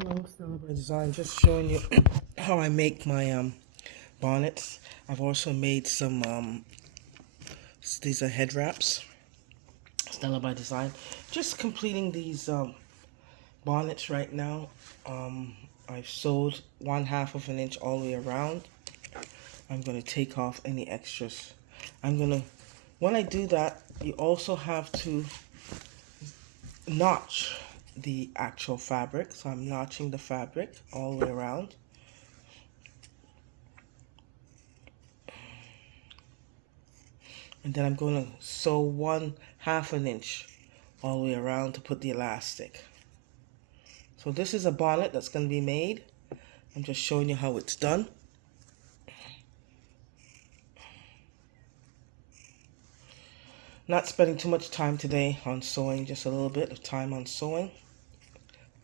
Hello, Stellabydesign. Just showing you how I make my bonnets. I've also made some these are head wraps. Stellabydesign. Just completing these bonnets right now. I've sewed 1/2 of an inch all the way around. I'm gonna take off any extras. When I do that, you also have to notch the actual fabric. So I'm notching the fabric all the way around. And then I'm going to sew 1/2 an inch all the way around to put the elastic. So this is a bonnet that's going to be made. I'm just showing you how it's done. Not spending too much time today on sewing, just a little bit of time on sewing.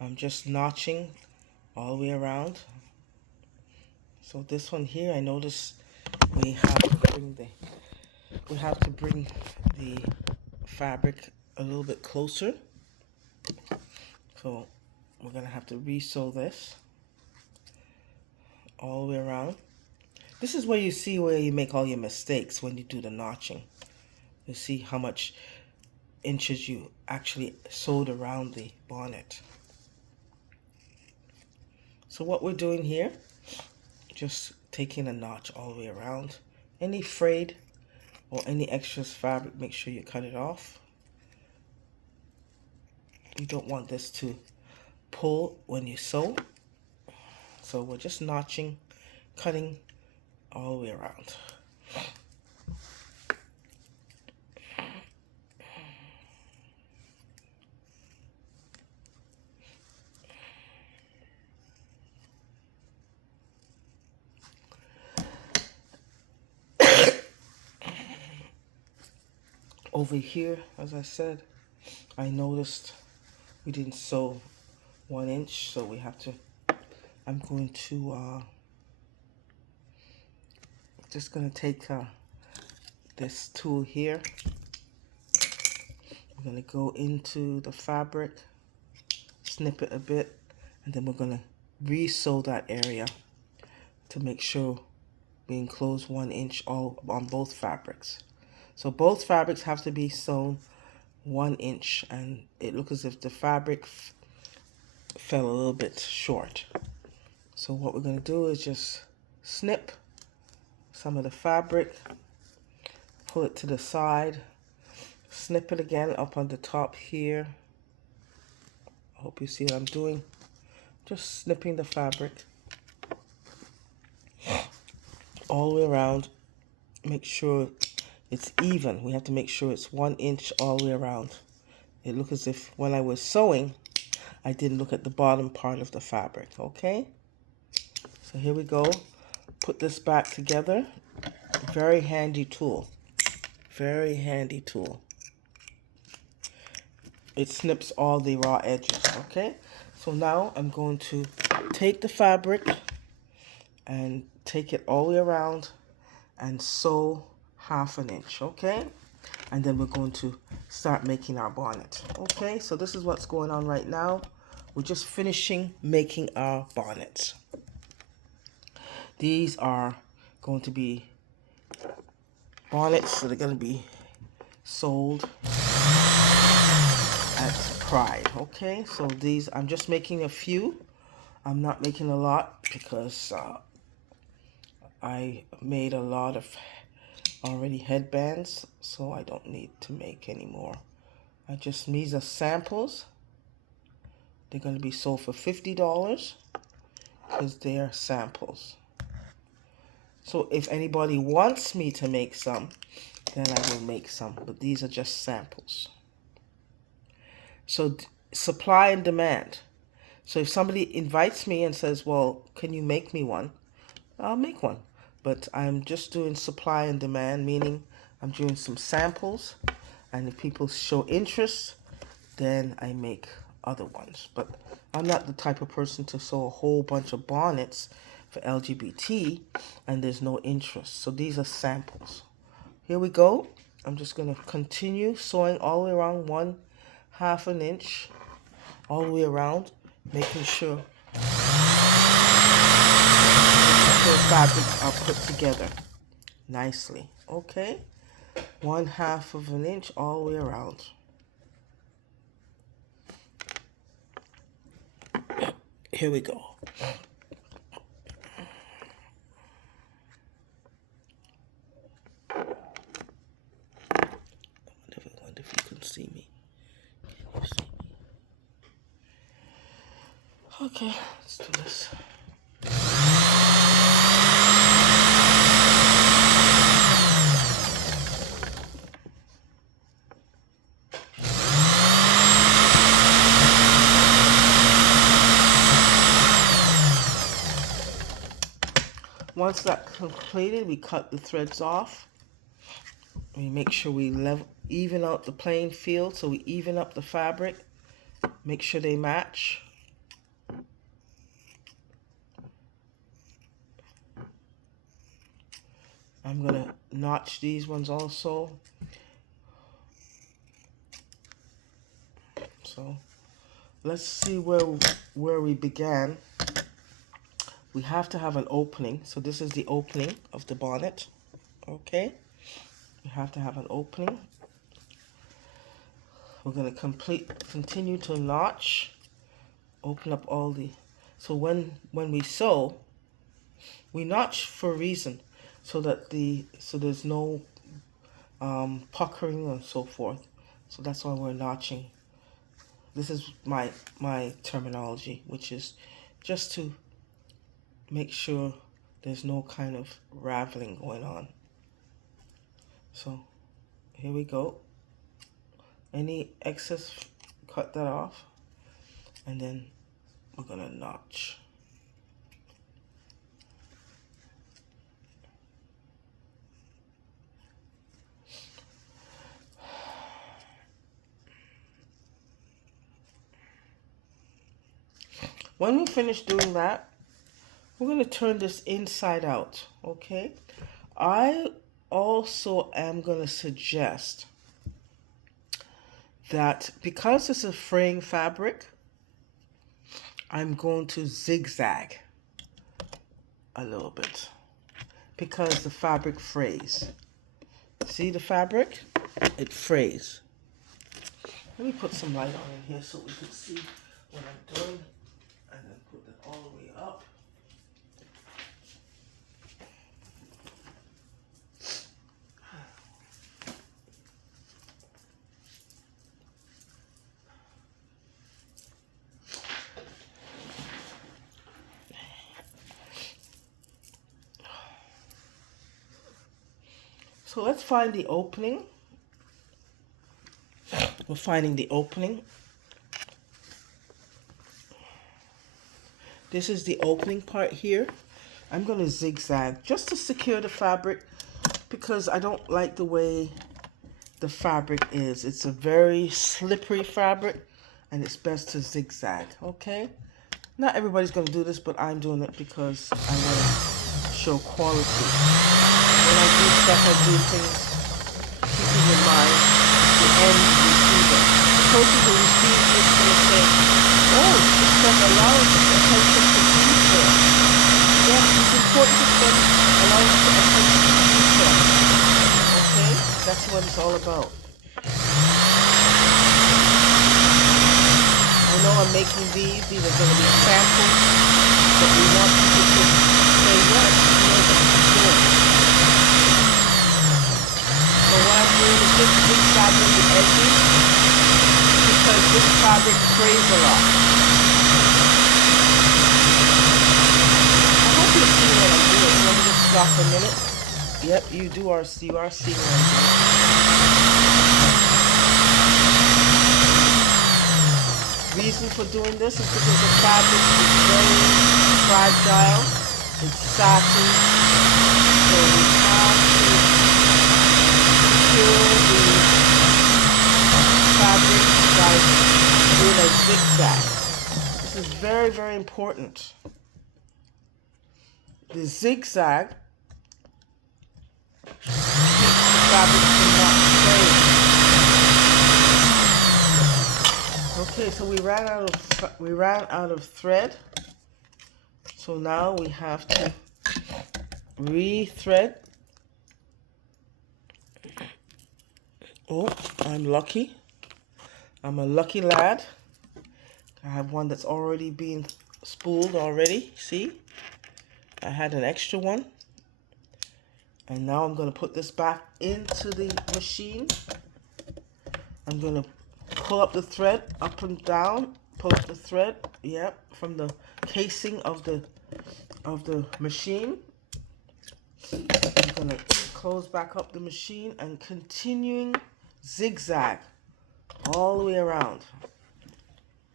I'm just notching all the way around. So this one here, I notice we have to bring the fabric a little bit closer. So we're gonna have to re-sew this all the way around. This is where you make all your mistakes when you do the notching. You see how much inches you actually sewed around the bonnet. So what we're doing here, just taking a notch all the way around. Any frayed or any extras fabric, make sure you cut it off. You don't want this to pull when you sew. So we're just notching, cutting all the way around. Over here, as I said, I noticed we didn't sew 1 inch, so we have to, I'm going to, just going to take this tool here. We're going to go into the fabric, snip it a bit, and then we're going to re-sew that area to make sure we enclose 1 inch all on both fabrics. So both fabrics have to be sewn 1 inch, and it looks as if the fabric fell a little bit short. So what we're going to do is just snip some of the fabric, pull it to the side, snip it again up on the top here. I hope you see what I'm doing. Just snipping the fabric all the way around. Make sure it's even. We have to make sure it's 1 inch all the way around. It looks as if when I was sewing, I didn't look at the bottom part of the fabric, okay? So here we go. Put this back together. Very handy tool. Very handy tool. It snips all the raw edges, okay? So now I'm going to take the fabric and take it all the way around and sew 1/2 an inch, okay? And then we're going to start making our bonnet, okay? So this is what's going on right now. We're just finishing making our bonnets. These are going to be bonnets that are going to be sold at Pride, okay? So these, I'm just making a few. I'm not making a lot because I made a lot of already headbands, so I don't need to make any more. These are samples. They're going to be sold for $50 because they are samples. So if anybody wants me to make some, then I will make some, but these are just samples. So supply and demand. So if somebody invites me and says, well, can you make me one? I'll make one. But I'm just doing supply and demand, meaning I'm doing some samples, and if people show interest, then I make other ones. But I'm not the type of person to sew a whole bunch of bonnets for LGBT and there's no interest. So these are samples. Here we go. I'm just going to continue sewing all the way around 1/2 an inch all the way around, making sure sure fabrics are put together nicely. Okay, 1/2 of an inch all the way around. Here we go. I wonder if you can see me. Can you see me? Okay, let's do this. Once that's completed, we cut the threads off. We make sure we even out the playing field, so we even up the fabric. Make sure they match. I'm gonna notch these ones also. So let's see where we began. We have to have an opening. So this is the opening of the bonnet. Okay, we have to have an opening. We're going to continue to notch, open up all the, so when we sew, we notch for a reason, so that there's no puckering and so forth. So that's why we're notching. This is my terminology, which is just to make sure there's no kind of raveling going on. So here we go. Any excess, cut that off, and then we're gonna notch. When we finish doing that, we're going to turn this inside out, okay? I also am going to suggest that because it's a fraying fabric, I'm going to zigzag a little bit because the fabric frays. See the fabric? It frays. Let me put some light on in here so we can see what I'm doing, and then put it all the way up. So let's find the opening. We're finding the opening. This is the opening part here. I'm going to zigzag just to secure the fabric because I don't like the way the fabric is. It's a very slippery fabric and it's best to zigzag, okay? Not everybody's going to do this, but I'm doing it because I want to show quality. When I do stuff, I do things keeping in mind the end receiver. The person who receives this is going to say, oh, this does allow us to pay attention to detail. Yes, it's important to spend allow us to attention to detail. Okay? That's what it's all about. I know I'm making these are going to be samples, but we want people to say, yes, you know what I'm doing. So what I'm doing is just zigzagging the edges because this fabric frays a lot. I hope you see what I'm doing. Let me just stop a minute. Yep, you are seeing what I'm doing. Reason for doing this is because the fabric is very fragile. It's satin, so we have to secure the fabric by doing a zigzag. This is very, very important. The zigzag keeps the fabric from not fraying. Okay, so we ran out of thread. So now we have to Re-thread. Oh, I'm lucky. I'm a lucky lad. I have one that's already been spooled already. See? I had an extra one. And now I'm going to put this back into the machine. I'm going to pull up the thread up and down. Pull up the thread, yep, from the casing of the machine. I'm going to close back up the machine and continuing zigzag all the way around.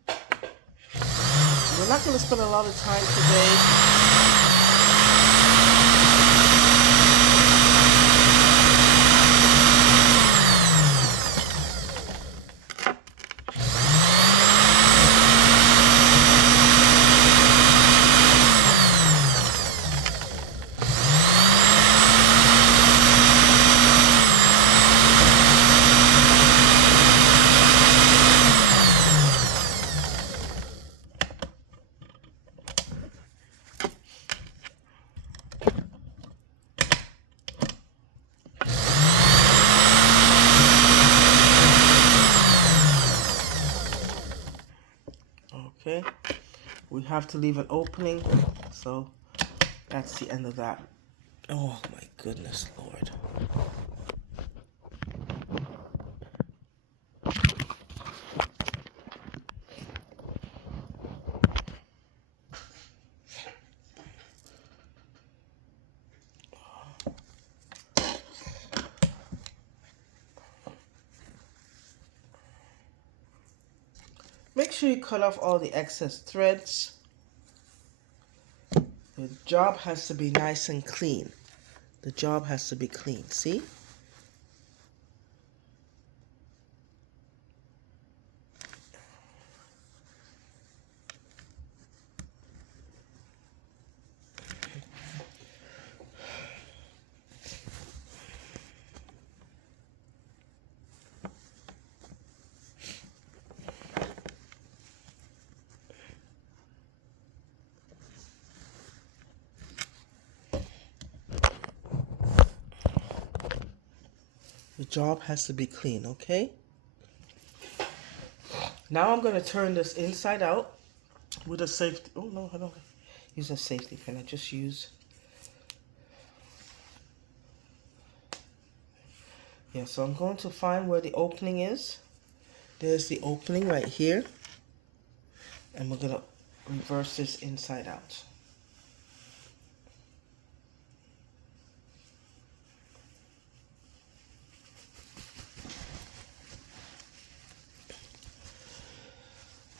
We're not going to spend a lot of time today. Okay, we have to leave an opening, so that's the end of that. Oh my goodness, Lord. Make sure you cut off all the excess threads. The job has to be nice and clean. The job has to be clean, see? The job has to be clean, okay? Now I'm going to turn this inside out with a safety. Oh no, I don't use a safety pin. I just use. Yeah, so I'm going to find where the opening is. There's the opening right here. And we're going to reverse this inside out.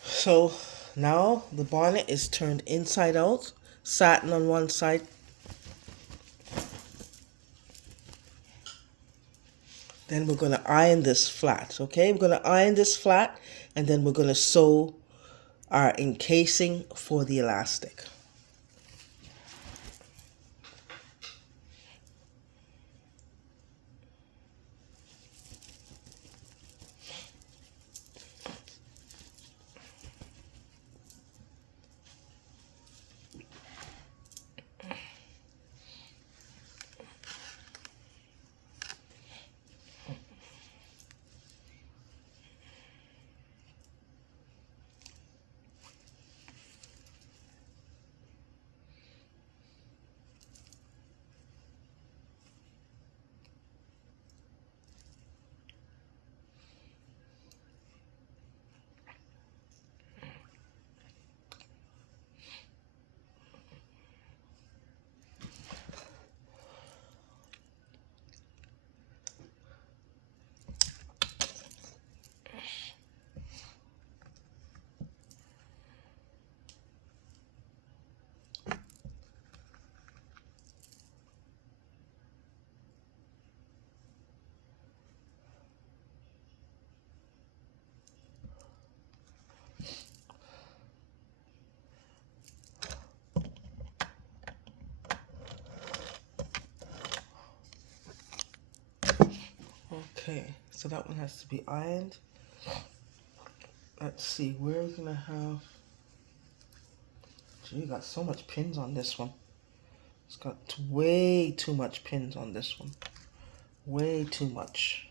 So now the bonnet is turned inside out, satin on one side. Then we're going to iron this flat, okay? We're going to iron this flat, and then we're going to sew our encasing for the elastic. Okay, so that one has to be ironed. Let's see, we're gonna have. Gee, you got so much pins on this one. It's got way too much pins on this one. Way too much.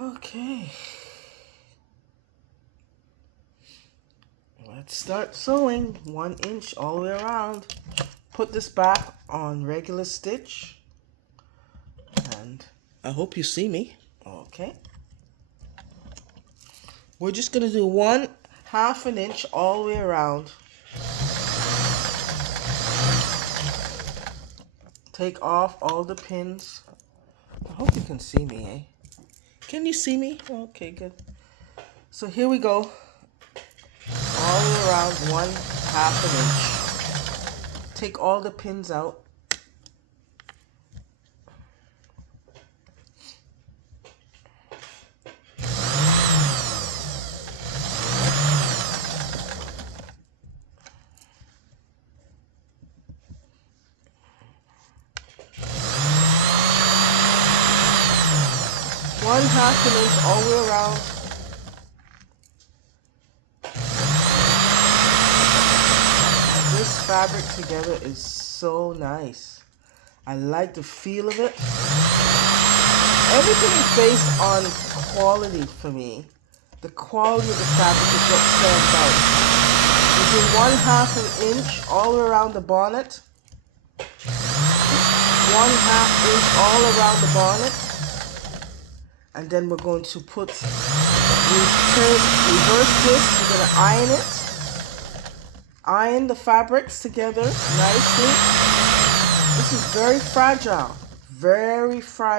Okay. Let's start sewing. 1 inch all the way around. Put this back on regular stitch. And I hope you see me. Okay. We're just going to do 1/2 an inch all the way around. Take off all the pins. I hope you can see me, eh? Can you see me? Okay, good. So here we go. All the way around 1/2 an inch. Take all the pins out. One-half an inch all the way around. This fabric together is so nice. I like the feel of it. Everything is based on quality for me. The quality of the fabric is what stands out. We do 1/2 an inch all around the bonnet. 1/2 inch all around the bonnet. And then we're going to reverse this. We're going to iron it. Iron the fabrics together nicely. This is very fragile. Very fragile.